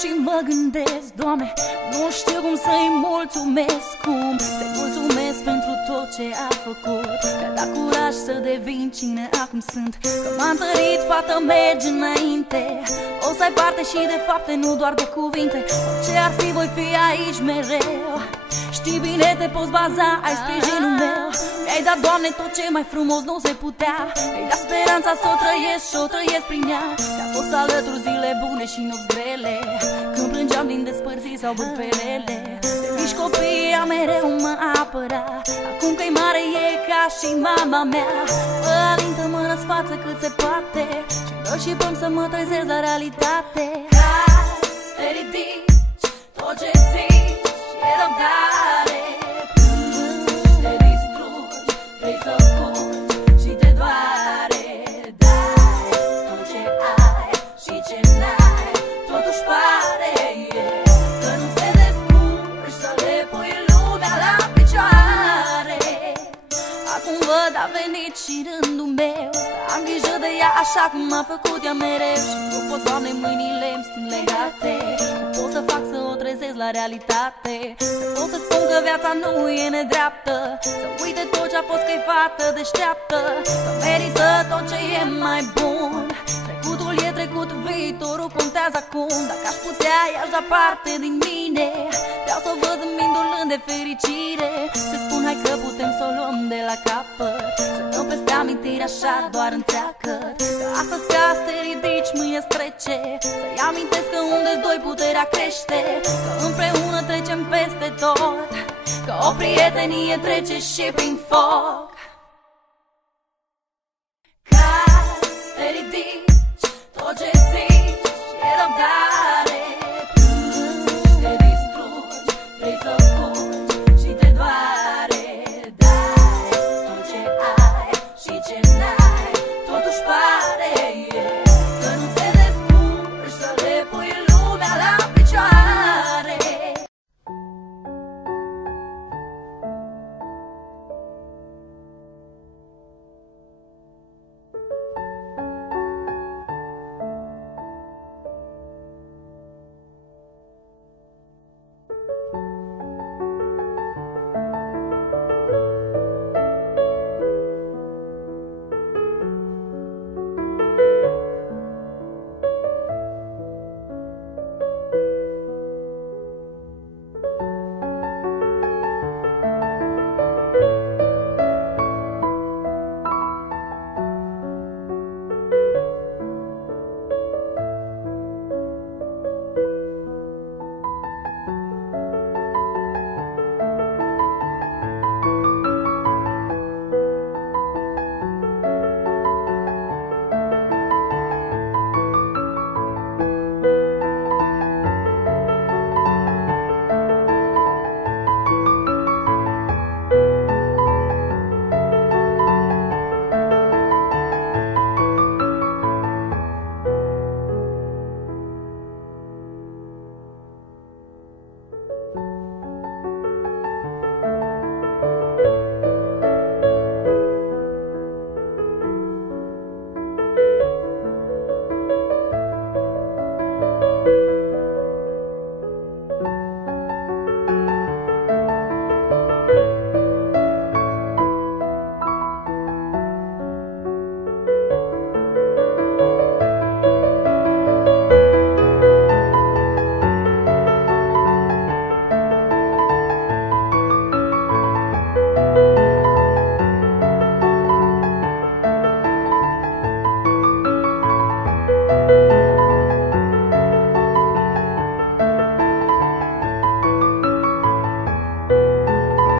și mă gândesc, Doamne, nu știu cum să-i mulțumesc. Cum să-i mulțumesc pentru tot ce a făcut, că-a dat curaj să devin cine acum sunt. Că m-a întărit, fată, mergi înainte. O să ai parte și de fapte, nu doar de cuvinte. Orice ar fi, voi fi aici mereu. Știi bine, te poți baza, ai sprijinul meu. Mi-ai dat, Doamne, tot ce mai frumos nu se putea. Mi-ai dat speranța să o trăiesc și o trăiesc prin ea. Mi-a fost alături zile bune și nopți grele, când plângeam din despărțiri sau bârfelele. De mici copii ea mereu mă apăra. Acum că-i mare e ca și mama mea. Mă alintă, mă răsfață cât se poate și dă și până să mă trezesc la realitate. Cazi, te ridici, tot ce zici e răbdare. Te distrugi, vrei să fugi și te doare. Dai tot ce ai și ce n-ai, totuși pare că nu te descurci să le pui lumea la picioare. Acum văd, a venit și rândul meu să am grijă de ea așa cum m-a făcut ea mereu. Și nu pot, Doamne, mâinile îmi sunt legate. Nu pot să fac să o trezesc la realitate. Să pot să spun că viața nu e nedreaptă, să uite tot ce-a fost, că-i fată deșteaptă, că merită tot ce e mai bun. Trecutul e trecut, viitorul contează acum. Dacă aș putea, i-aș da parte din mine. Vreau să o văd zâmbindu-l de fericire. Să spun, hai că putem să o luăm de la capăt, să dăm peste amintiri așa doar întreagăt. Că astăzi ca să te ridici, mâine trece. Să-i amintesc că unde-s doi puterea crește, că împreună trecem peste tot, că o prietenie trece și prin foc. Cazi, te ridici, tot ce zici e răbdare. Te distrugi, vrei să fugi și te doare. Dai tot ce ai și ce n-ai, totuși pare că nu te descurci să le pui lumea la picioare.